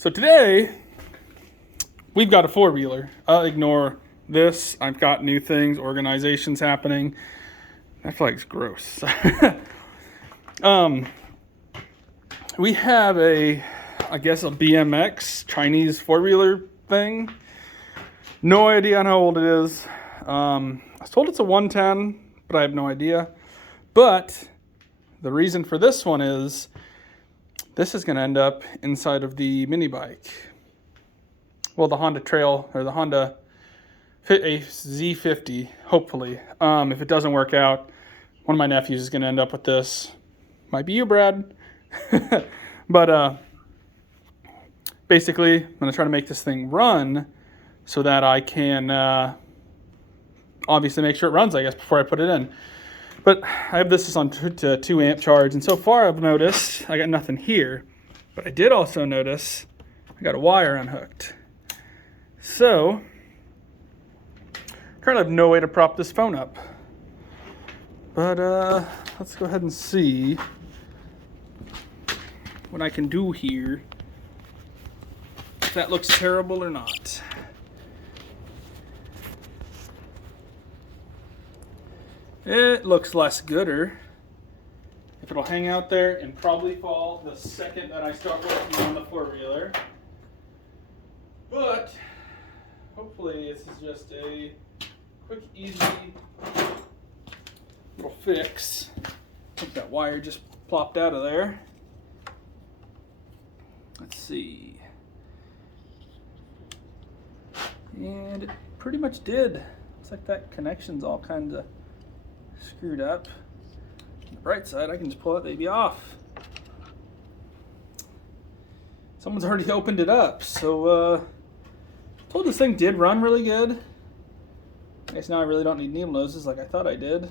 So today, we've got a four-wheeler. I'll ignore this. I've got new things, organizations happening. That flag's gross. We have I guess a BMX Chinese four-wheeler thing. No idea on how old it is. I was told it's a 110, but I have no idea. But the reason for this one is this is going to end up inside of the mini bike. Well, the Honda Trail, or the Honda Z50, hopefully. If it doesn't work out, one of my nephews is going to end up with this. Might be you, Brad. But basically, I'm going to try to make this thing run so that I can obviously make sure it runs, I guess, before I put it in. But I have this on 2 amp charge, and so far I've noticed I got nothing here. But I did also notice I got a wire unhooked. So, currently I have no way to prop this phone up. But let's go ahead and see what I can do here. If that looks terrible or not. It looks less gooder. If it'll hang out there and probably fall the second that I start working on the four-wheeler. But hopefully this is just a quick, easy little fix. I think that wire just plopped out of there. Let's see. And it pretty much did. Looks like that connection's all kinds of screwed up. On the bright side, I can just pull that baby off. Someone's already opened it up, so told this thing did run really good. I guess now I really don't need needle noses like I thought I did.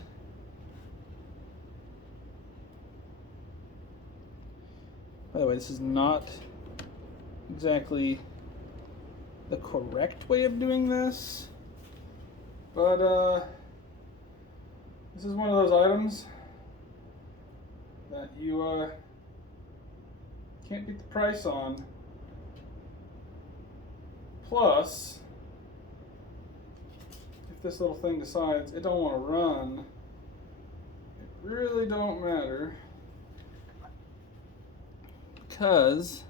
By the way, this is not exactly the correct way of doing this, but this is one of those items that you can't beat the price on. Plus, if this little thing decides it don't want to run, it really don't matter. Because,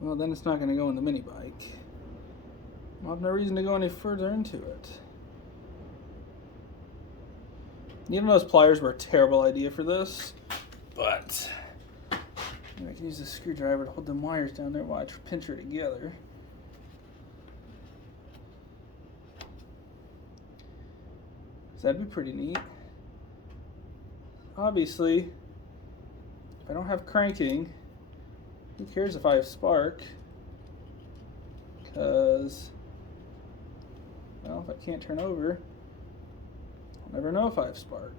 well, then it's not going to go in the mini bike. I'll have no reason to go any further into it. Needle nose pliers were a terrible idea for this, but I can use a screwdriver to hold them wires down there while I pinch her together. So that'd be pretty neat. Obviously, if I don't have cranking, who cares if I have spark? Because, well, if I can't turn over, I'll never know if I have spark.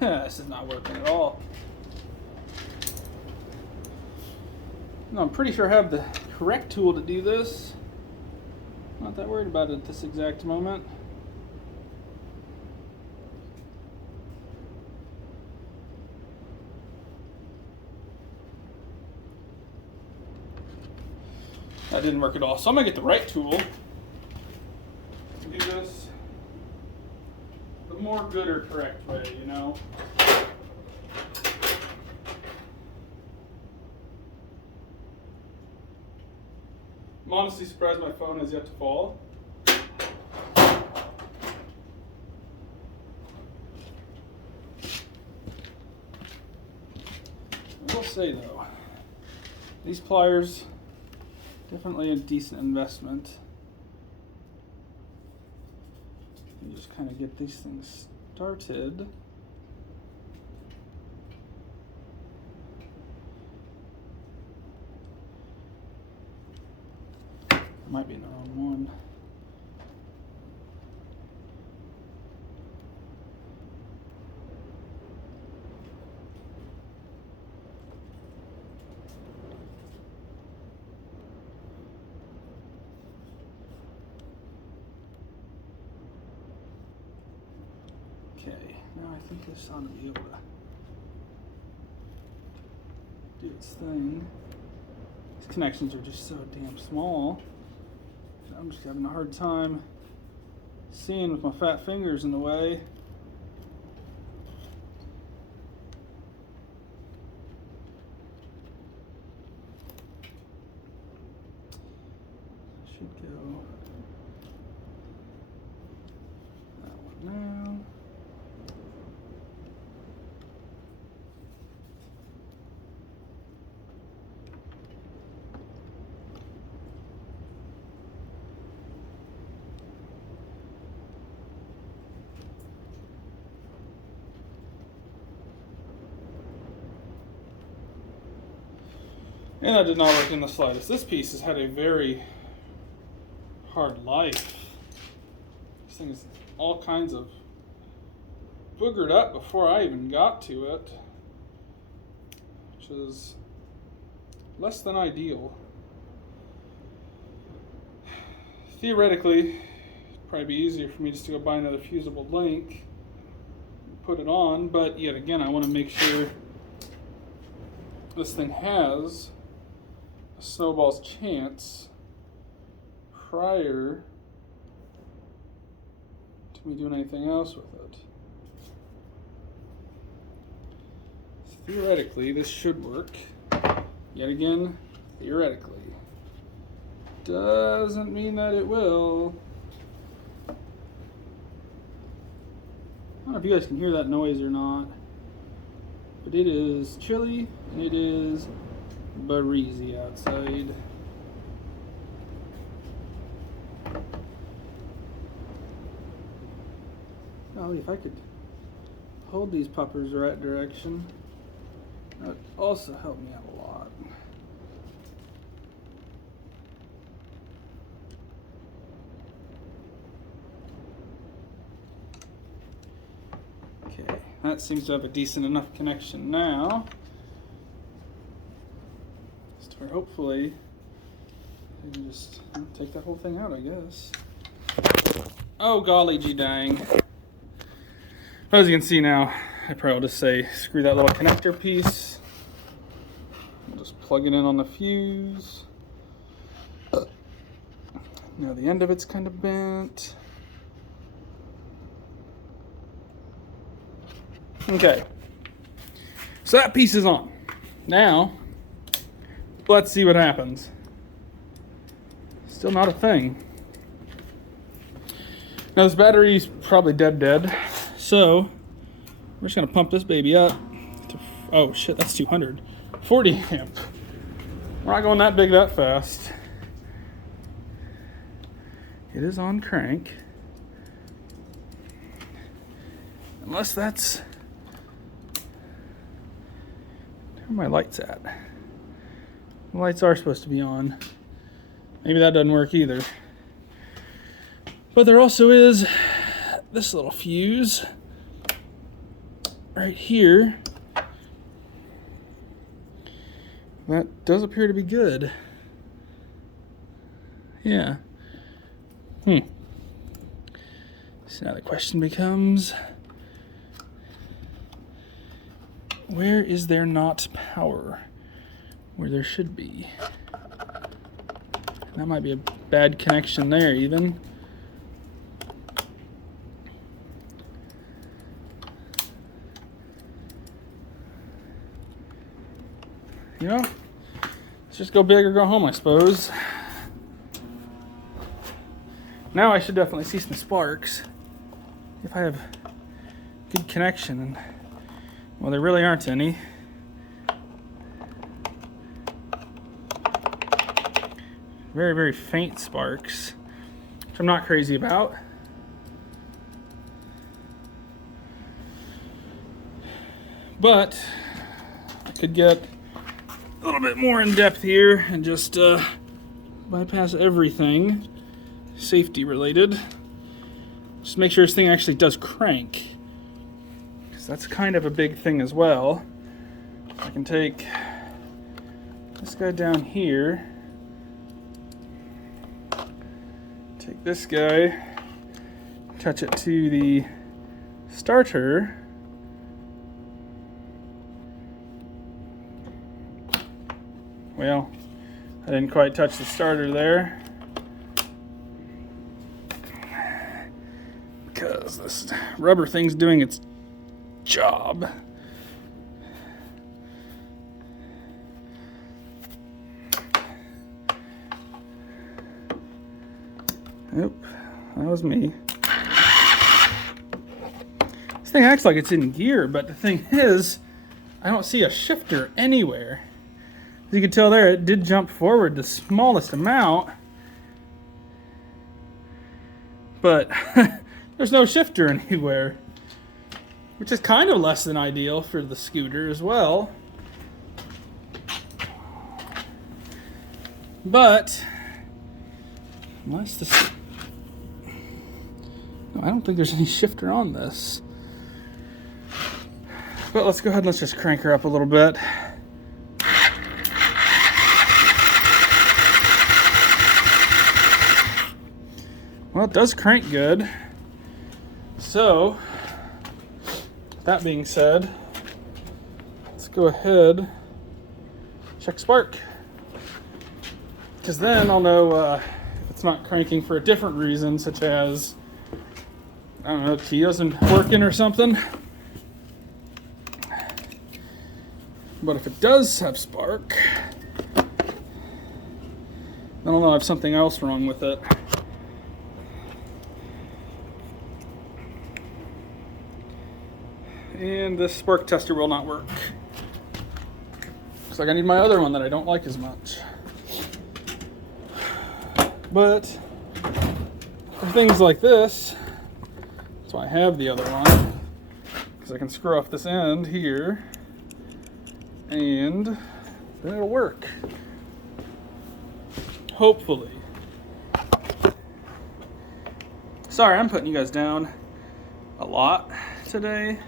This is not working at all. No, I'm pretty sure I have the correct tool to do this. Not that worried about it at this exact moment. That didn't work at all. So I'm gonna get the right tool to do this the more good or correct way, you know? I'm honestly surprised my phone has yet to fall. I will say though, these pliers, definitely a decent investment. You just kind of get these things started. Might be in the wrong one. Okay, now I think this ought to be able to do its thing. These connections are just so damn small. I'm just having a hard time seeing with my fat fingers in the way. Should go that one now. And that did not work in the slightest. This piece has had a very hard life. This thing is all kinds of boogered up before I even got to it, which is less than ideal. Theoretically, it'd probably be easier for me just to go buy another fusible link and put it on, but yet again, I want to make sure this thing has a snowball's chance prior to me doing anything else with it. So theoretically, this should work. Yet again, theoretically. Doesn't mean that it will. I don't know if you guys can hear that noise or not, but it is chilly and it is breezy outside. Oh, if I could hold these puppers the right direction, that would also help me out a lot. Okay, that seems to have a decent enough connection now. So hopefully, I can just take that whole thing out, I guess. Oh, golly gee dang. As you can see now, I probably will just say screw that little connector piece. I'll just plug it in on the fuse. Now the end of it's kind of bent. Okay, so that piece is on. Now, let's see what happens. Still not a thing. Now this battery's probably dead. So, we're just gonna pump this baby up to, oh shit, that's 200. 40 amp. We're not going that big that fast. It is on crank. Unless that's, where are my lights at? The lights are supposed to be on. Maybe that doesn't work either. But there also is this little fuse right here. That does appear to be good. Yeah. So now the question becomes, where is there not power where there should be? That might be a bad connection there even. You know, let's just go big or go home, I suppose. Now I should definitely see some sparks if I have good connection, and well, there really aren't any. Very, very faint sparks, which I'm not crazy about. But I could get a little bit more in depth here and just bypass everything safety related. Just make sure this thing actually does crank, because that's kind of a big thing as well. I can take this guy down here, take this guy, touch it to the starter, well, I didn't quite touch the starter there, because this rubber thing's doing its job. Nope, that was me. This thing acts like it's in gear, but the thing is, I don't see a shifter anywhere. As you can tell there, it did jump forward the smallest amount, but there's no shifter anywhere, which is kind of less than ideal for the scooter as well. But unless this, no, I don't think there's any shifter on this. But let's go ahead and let's just crank her up a little bit. Well, it does crank good. So, that being said, let's go ahead, check spark. Because then I'll know if it's not cranking for a different reason, such as, I don't know, key isn't working or something. But if it does have spark, then I'll know I have something else wrong with it. And this spark tester will not work. Looks like I need my other one that I don't like as much. But for things like this, that's why I have the other one, because I can screw off this end here and then it'll work. Hopefully. Sorry, I'm putting you guys down a lot today.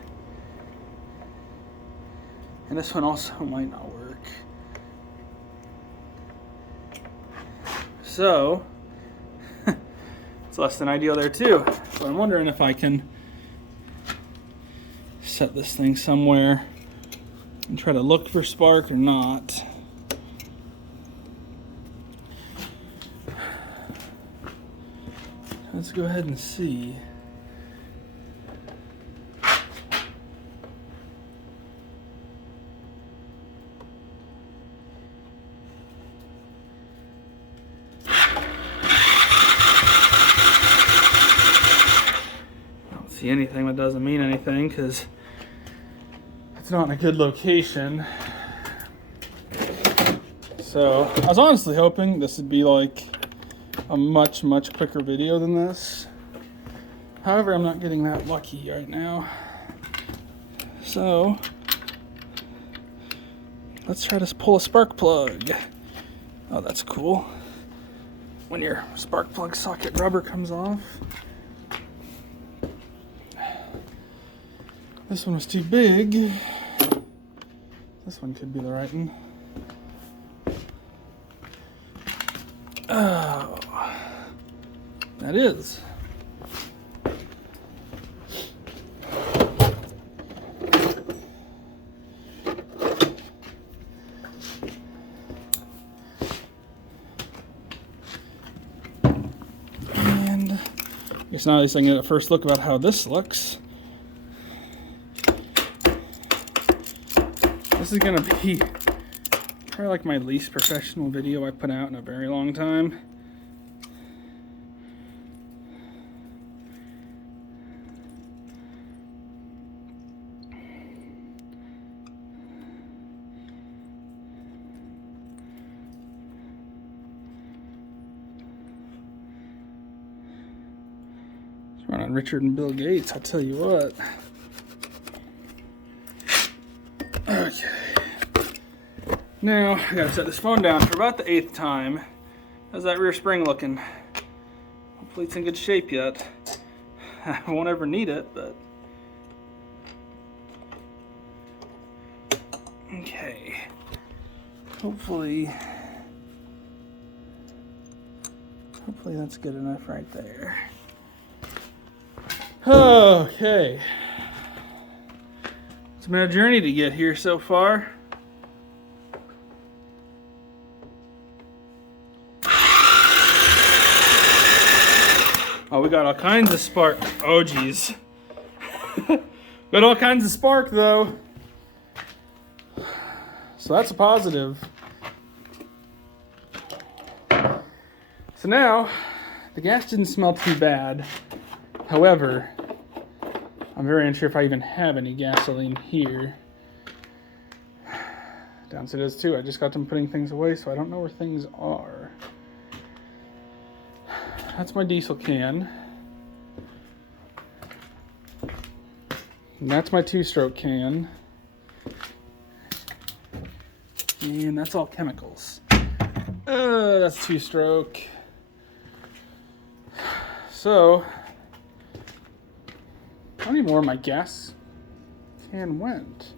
And this one also might not work. So, it's less than ideal there too. So I'm wondering if I can set this thing somewhere and try to look for spark or not. Let's go ahead and see. See anything, that doesn't mean anything because it's not in a good location. So I was honestly hoping this would be like a much quicker video than this. However, I'm not getting that lucky right now. So let's try to pull a spark plug. Oh, that's cool. When your spark plug socket rubber comes off. This one was too big. This one could be the right one. Oh, that is. And I guess now at least I can get a first look about how this looks. This is gonna be probably like my least professional video I put out in a very long time. Let's run on Richard and Bill Gates, I'll tell you what. Okay. Now, I gotta set this phone down for about the 8th time. How's that rear spring looking? Hopefully it's in good shape yet. I won't ever need it, but... Okay. Hopefully that's good enough right there. Okay. It's been a journey to get here so far. Oh, we got all kinds of spark. Oh, geez. Got all kinds of spark, though. So that's a positive. So now, the gas didn't smell too bad. However, I'm very unsure if I even have any gasoline here. Downstairs too. I just got them putting things away, so I don't know where things are. That's my diesel can. And that's my 2-stroke can. And that's all chemicals. That's 2-stroke. So, I don't even know where my gas can went.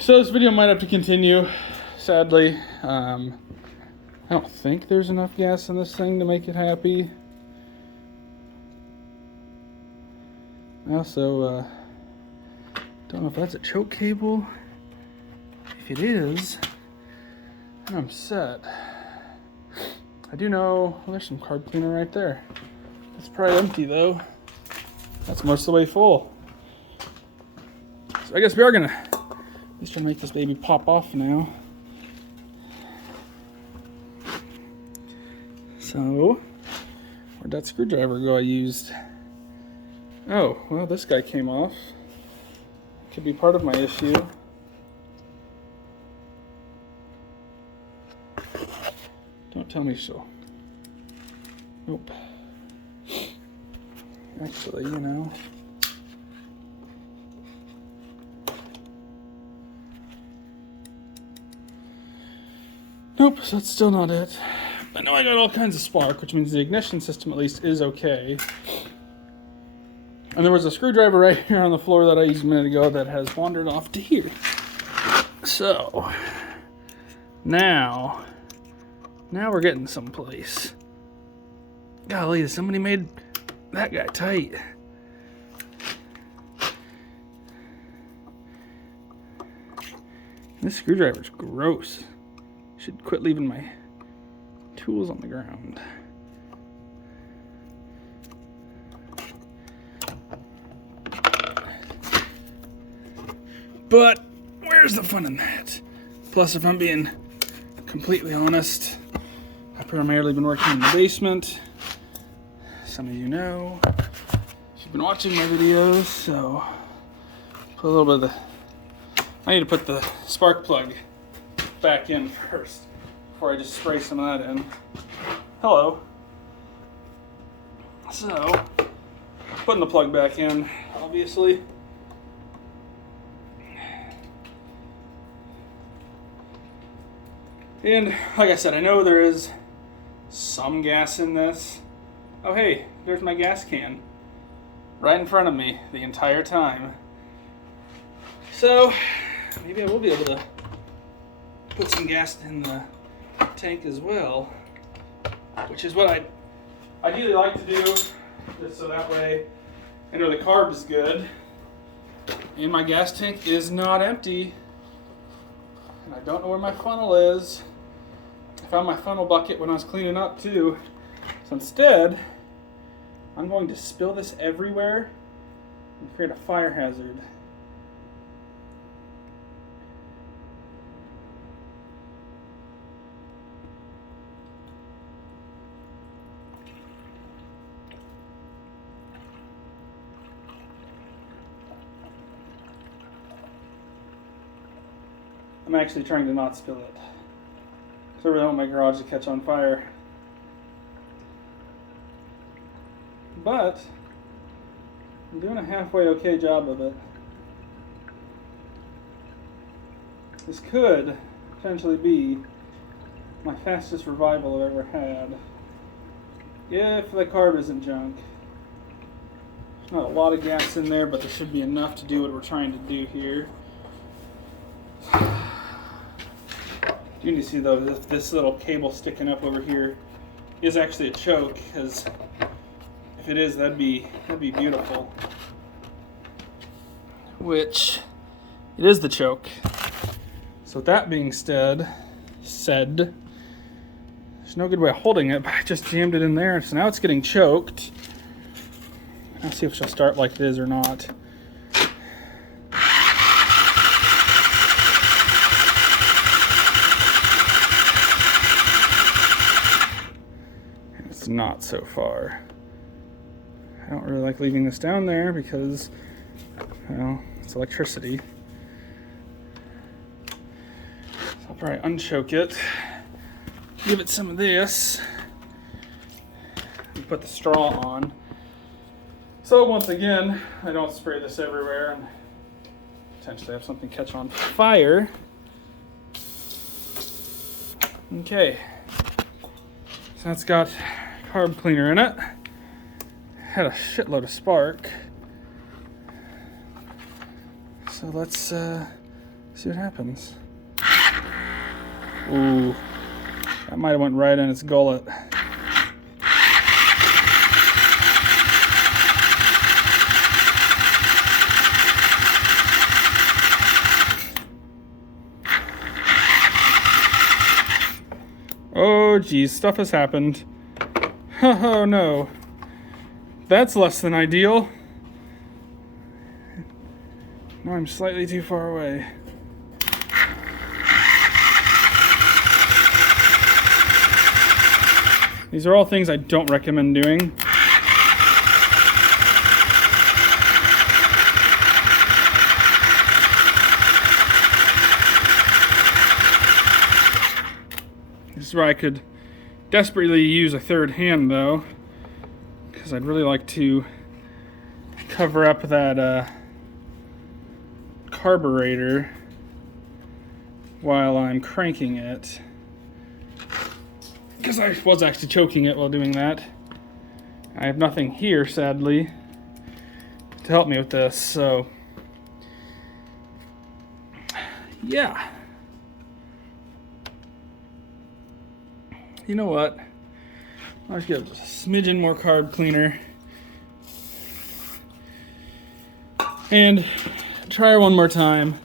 So this video might have to continue, sadly. I don't think there's enough gas in this thing to make it happy. I also don't know if that's a choke cable. If it is, then I'm set. I do know, well, there's some carb cleaner right there. It's probably empty though. That's most of the way full. So I guess we are gonna at least try to make this baby pop off now. So, where'd that screwdriver go I used? Oh, well, this guy came off. Could be part of my issue. Don't tell me so. Nope. Actually, you know. Nope, so that's still not it. I know I got all kinds of spark, which means the ignition system at least is okay. And there was a screwdriver right here on the floor that I used a minute ago that has wandered off to here. So, now we're getting someplace. Golly, somebody made that guy tight. This screwdriver's gross. Should quit leaving my tools on the ground. But where's the fun in that? Plus, if I'm being completely honest, I've primarily been working in the basement. Some of you know. If you've been watching my videos, so put a little bit of the... I need to put the spark plug back in first before I just spray some of that in. Hello. So, putting the plug back in, obviously. And like I said, I know there is some gas in this. Oh hey, there's my gas can. Right in front of me the entire time. So, maybe I will be able to put some gas in the tank as well. Which is what I'd ideally like to do, just so that way I know the carb is good. And my gas tank is not empty. And I don't know where my funnel is. I found my funnel bucket when I was cleaning up too. So instead, I'm going to spill this everywhere and create a fire hazard. I'm actually trying to not spill it, because I really don't want my garage to catch on fire. But I'm doing a halfway okay job of it. This could potentially be my fastest revival I've ever had, if the carb isn't junk. There's not a lot of gas in there, but there should be enough to do what we're trying to do here. You need to see though, if this little cable sticking up over here is actually a choke, because if it is, that'd be beautiful. Which it is the choke. So with that being said, There's no good way of holding it, but I just jammed it in there, so now it's getting choked. I'll see if she'll start like it is or not. It's not so far. I don't really like leaving this down there because, well, it's electricity. So I'll probably unchoke it, give it some of this, and put the straw on. So once again, I don't spray this everywhere and potentially have something catch on fire. Okay, so that's got carb cleaner in it. Had a shitload of spark. So let's see what happens. Ooh, that might have went right in its gullet. Oh geez, stuff has happened. Oh no. That's less than ideal. Now I'm slightly too far away. These are all things I don't recommend doing. This is where I could desperately use a third hand though, because I'd really like to cover up that carburetor while I'm cranking it, because I was actually choking it while doing that. I have nothing here, sadly, to help me with this, so yeah. You know what? I'll just get a smidgen more carb cleaner and try one more time.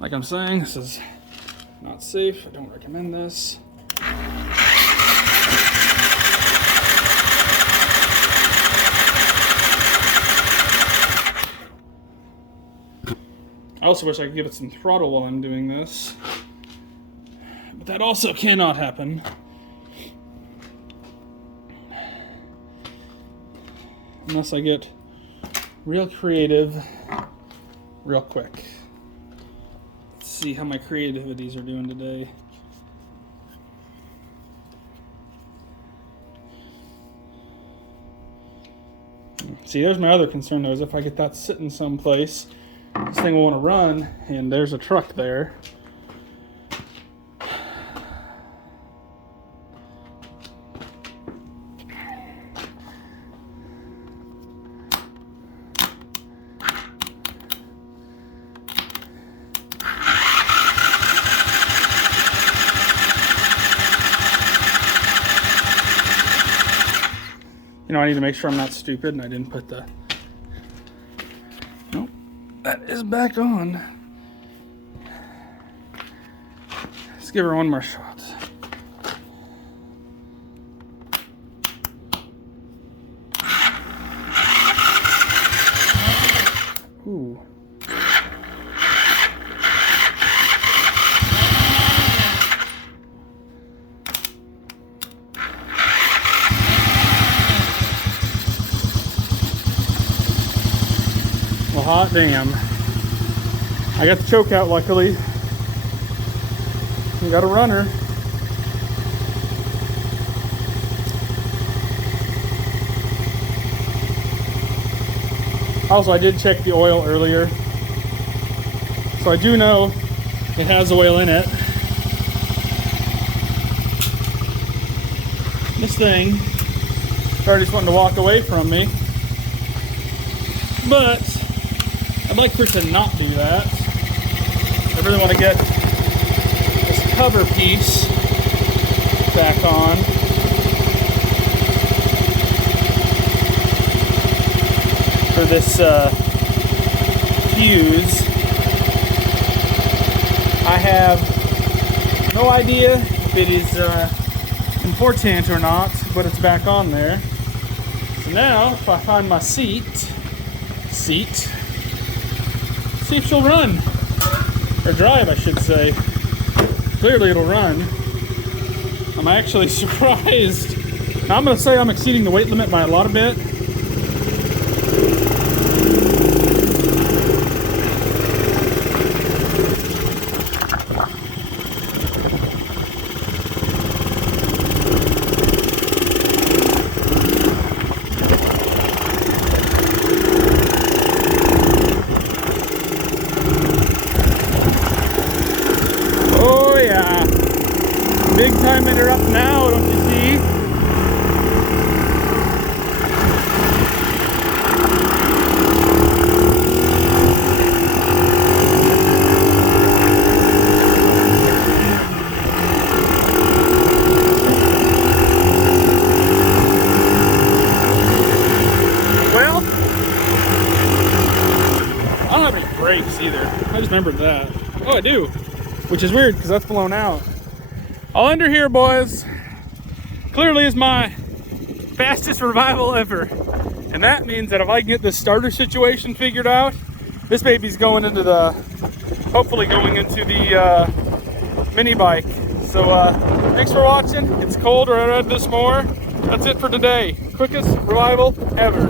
Like I'm saying, this is not safe. I don't recommend this. I also wish I could give it some throttle while I'm doing this, but that also cannot happen. Unless I get real creative real quick. Let's see how my creativities are doing today. See, there's my other concern though, is if I get that sitting someplace, this thing will want to run, and there's a truck there. You know, I need to make sure I'm not stupid and I didn't put the... Nope, that is back on. Let's give her one more shot. Ooh. Hot damn. I got the choke out luckily. We got a runner. Also, I did check the oil earlier, so I do know it has oil in it. This thing started just wanting to walk away from me, but I'd like for it to not do that. I really want to get this cover piece back on. For this fuse. I have no idea if it is important or not, but it's back on there. So now, if I find my seat, see if she'll run. Or drive, I should say. Clearly it'll run. I'm actually surprised. Now I'm gonna say I'm exceeding the weight limit by a lot of bit. Big time interrupt now, don't you see? Well, I don't have any brakes either. I just remembered that. Oh, I do, which is weird because that's blown out. All under here, boys, clearly is my fastest revival ever. And that means that if I can get this starter situation figured out, this baby's going into the, hopefully going into the mini bike. So thanks for watching. It's cold, or I'd add this more. That's it for today. Quickest revival ever.